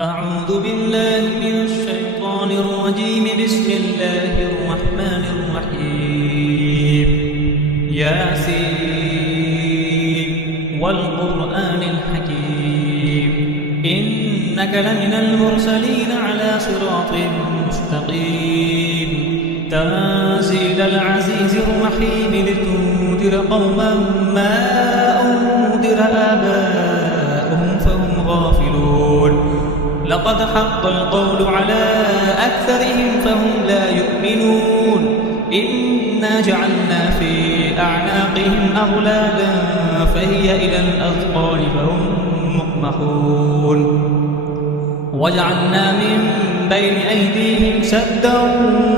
أعوذ بالله من الشيطان الرجيم. بسم الله الرحمن الرحيم. ياسين والقرآن الحكيم إنك لمن المرسلين على صراط مستقيم تنزيل العزيز الرحيم لتنذر قوما ما أنذر آباؤهم فهم غافلون. لقد حق القول على أكثرهم فهم لا يؤمنون. إنا جعلنا في أعناقهم أغلالا فهي إلى الأذقان فهم مقمحون. وجعلنا من بين أيديهم سدا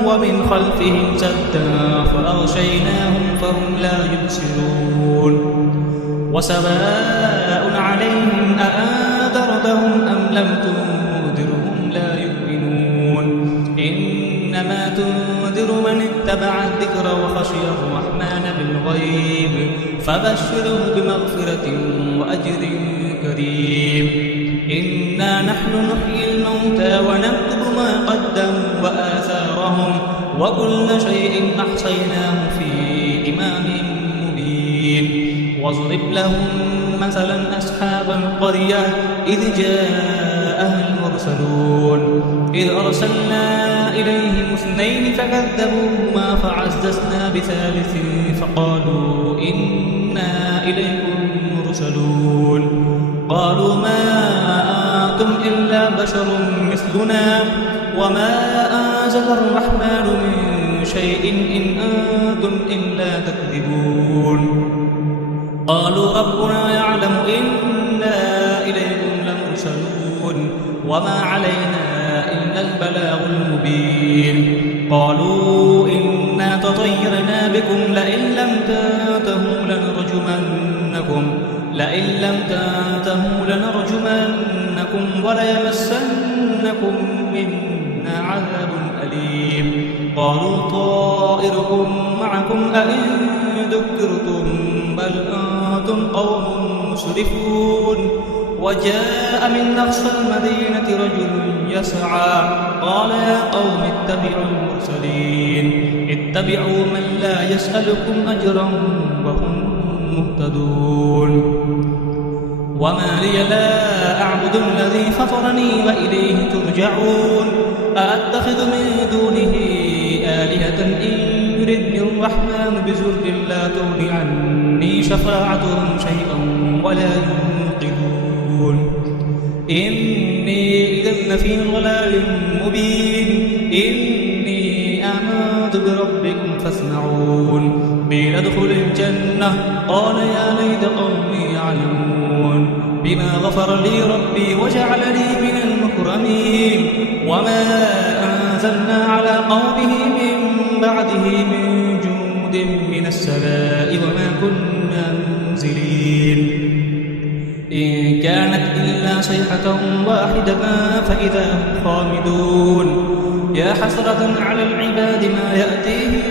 ومن خلفهم سدا فأغشيناهم فهم لا يبصرون. وسواء عليهم أأنذرتهم أم لم تنذرهم لا يؤمنون. إنما تنذر من اتبع الذكر وخشي الرحمن بالغيب فبشره بمغفرة وأجر كريم. إنا نحن نحيي الموتى ونكتب ما قدموا وآثارهم وكل شيء أحصيناه في إمام مبين. واضرب لهم مثلا أصحاب القرية إذ جاءها المرسلون إذ أرسلنا إليهم اثنين فكذبوهما فعززنا بثالث فقالوا إنا إليكم مرسلون. قالوا ما أنتم إلا بشر مثلنا وما أنزل الرحمن من شيء إن أنتم إلا تكذبون. قالوا ربنا يعلم إنا إليكم لمرسلون وما علينا إلا البلاغ المبين. قالوا إنا تطيرنا بكم لئن لم تنتهوا لنرجمنكم وليمسنكم منا عذاب أليم. قالوا طائركم معكم أئن ذكرتم بل أنتم قوم مسرفون. وجاء من أقصى المدينة رجل يسعى قال يا قوم اتبعوا المرسلين اتبعوا من لا يسألكم أجرا وهم مهتدون. وما لي لا أعبد الذي فطرني وإليه ترجعون. أأتخذ من دونه آلهة إن يردني الرحمن بضر لا تغن عني شفاعتهم شيئا ولا ينقذون. إني إذا لفي ضلال مبين. إني آمنت بربكم فاسمعون. قيل ادخل الجنة قال يا ليت قومي يعلمون بما غفر لي ربي وجعلني من المكرمين. وما أنزلنا على قومه من بعده من جند من السماء وما كنا منزلين. إن كانت إلا صيحة واحدة فإذا هم خامدون. يا حسرة على العباد ما يأتيهم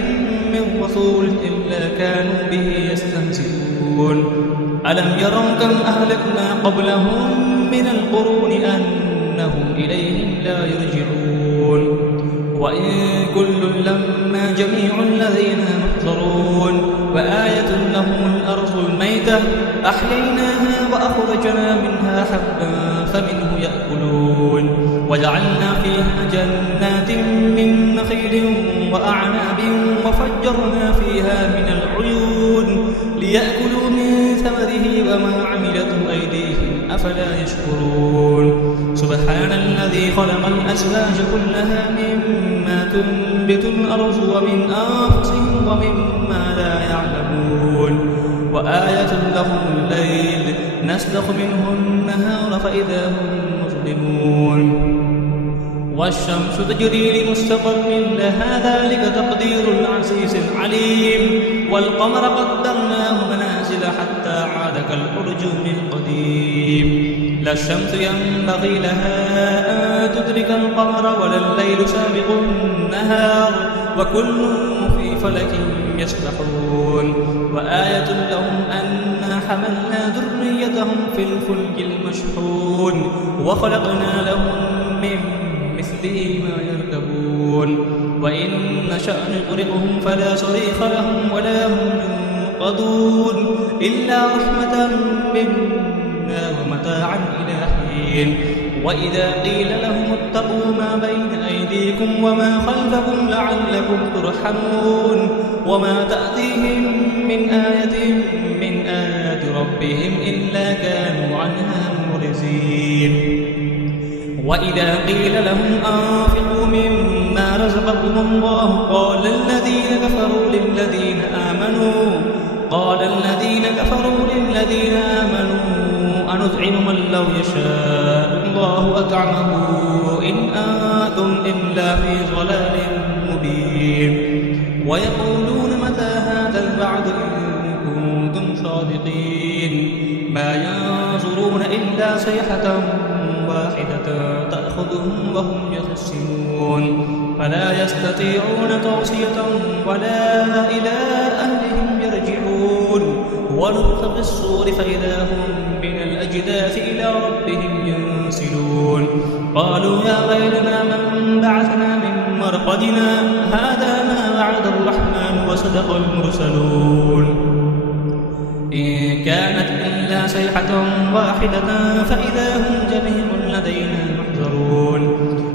من رسول إلا كانوا به يستهزئون. ألم يروا كم أهلكنا قبلهم من القرون أنهم إليهم لا يرجعون. وإن كل لما جميع الذين محضرون. وآية لهم الأرض الميتة أحييناها وأخرجنا منها حبا فمنه يأكلون. وجعلنا فيها جنات من نخيل وأعناب وفجرنا فيها من العيون ليأكلوا من ثمره وما عملته أيديهم أفلا يشكرون. سبحان الذي خلق الأزواج كلها مما تنبت الأرض ومن أنفسهم ومما لا يعلمون. وآية لهم الليل نسلخ منه النهار فإذا هم مظلمون. والشمس تجري لمستقر لها ذلك تقدير العزيز العليم. والقمر قدرناه منازل حتى عاد كالأرجون القديم. لا الشمس ينبغي لها أن تدرك القمر ولا الليل سابق النهار وكل في فلك يسبحون. وآية لهم أنا حملنا ذريتهم في الفلك المشحون وخلقنا لهم تغرقهم فلا صريخ لهم ولا هم ينقذون إلا رحمة منا ومتاعا إلى حين. وإذا قيل لهم اتقوا ما بين أيديكم وما خلفكم لعلكم ترحمون وما تأتيهم من آية من آيات ربهم إلا كانوا عنها معرضين. وإذا قيل لهم أنفقوا مما رزقكم الله قال الذين كفروا للذين آمنوا أنطعم من لو يشاء الله أطعمه إن أنتم إلا في ضلال مبين. ويقولون متى هذا الوعد إن كنتم صادقين ما ينظرون إلا صيحة واحدة تأخذهم وهم يخسرون فلا يستطيعون توصية ولا إلى أهلهم يرجعون. ونفخ في الصور فإذا هم من الأجداث إلى ربهم ينسلون قالوا يا ويلنا من بعثنا من مرقدنا هذا ما وعد الرحمن وصدق المرسلون إن كانت إلا صيحة واحدة فإذا هم جميع لدينا محضرون.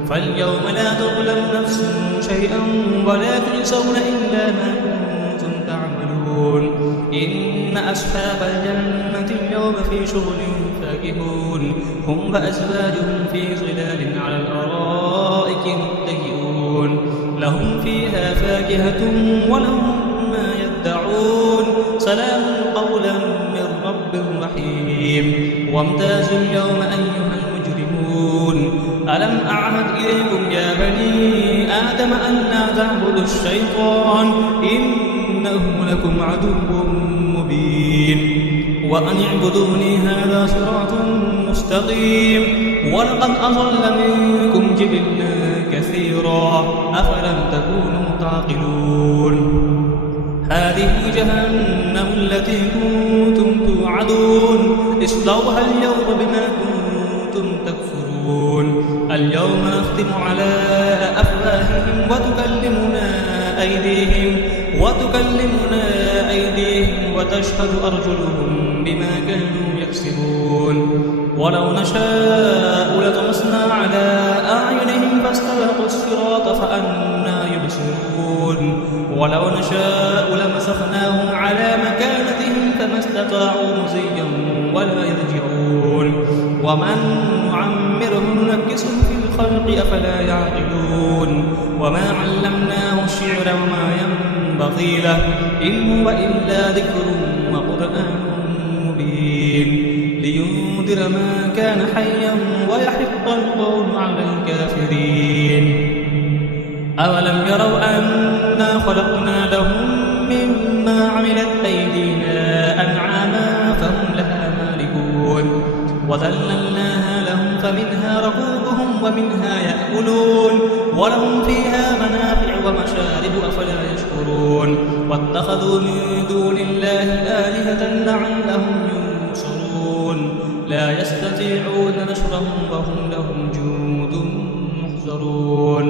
فاليوم لا تظلم نفس شيئا ولا تجزون إلا ما كنتم تعملون. إن أصحاب الجنة اليوم في شغل فاكهون هم وأزواجهم في ظلال على الأرائك متكئون لهم فيها فاكهة ولهم ما يدعون سلام قولا من رب رحيم. وامتازوا اليوم أيها المجرمون ألم أعهد إليكم يا بني آدم أن لا تعبدوا الشيطان إنه لكم عدو مبين. وأن اعبدوني هذا صراط مستقيم. ولقد أضل منكم جبلا كثيرا أفلم تكونوا تعقلون. هذه جهنم التي كنتم توعدون اصلوها اليوم بما كنتم تكفرون. اليوم نختم على أفواههم وتكلمنا أيديهم وتشهد أرجلهم بما كانوا يكسبون. ولو نشاء لطمسنا على أعينهم فاستبقوا الصراط فأنى يبصرون. ولو نشاء لمسخناهم على مكانتهم فما استطاعوا مزيا ولا يرجعون. ومن نعمره ننكسه في الخلق أفلا يعقلون. وما علمناه الشعر وما ينبغي له إن هو إلا ذكر وقرآن مبين لينذر ما كان حيا ويحق القول على الكافرين. أولم يروا أنا خلقنا لهم مما عملت أيدينا أنعاما فهم لها مالكون وذللناها لهم فمنها ركوبهم ومنها يأكلون ولهم فيها منافع ومشارب أفلا يشكرون. واتخذوا من دون الله آلهة لعلهم ينصرون لا يستطيعون نصرهم وهم لهم جند محضرون.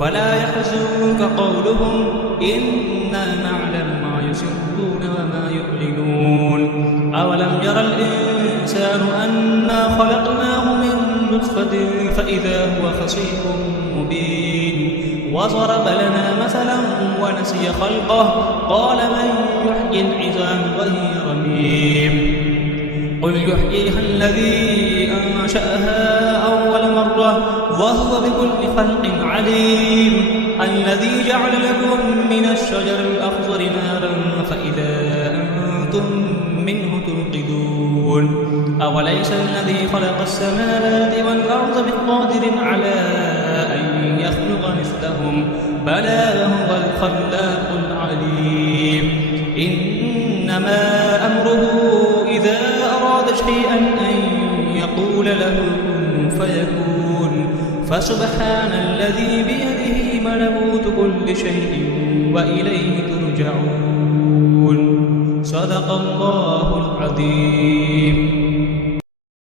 فلا يحزنك قولهم إنا نعلم ما يسرون وما يعلنون. أولم يرى الإنسان أنا خلقناه من نطفة فإذا هو خصيم مبين. وضرب لنا مثلا ونسي خلقه قال من يحيي العظام وهي رميم. قل يحييها الذي أنشأها أول مرة وهو بكل خلق عليم. الذي جعل لكم من الشجر الأخضر نارا فإذا أنتم منه توقدون. أوليس الذي خلق السماوات والأرض بقادر على أن يخلق مثلهم بلى وهو الخلاق العليم. إنما أمره إذا أراد شيئا أن يقول له كن فيكون. فسبحان الذي بيده ملكوت كل شيء وإليه ترجعون. صدق الله العظيم.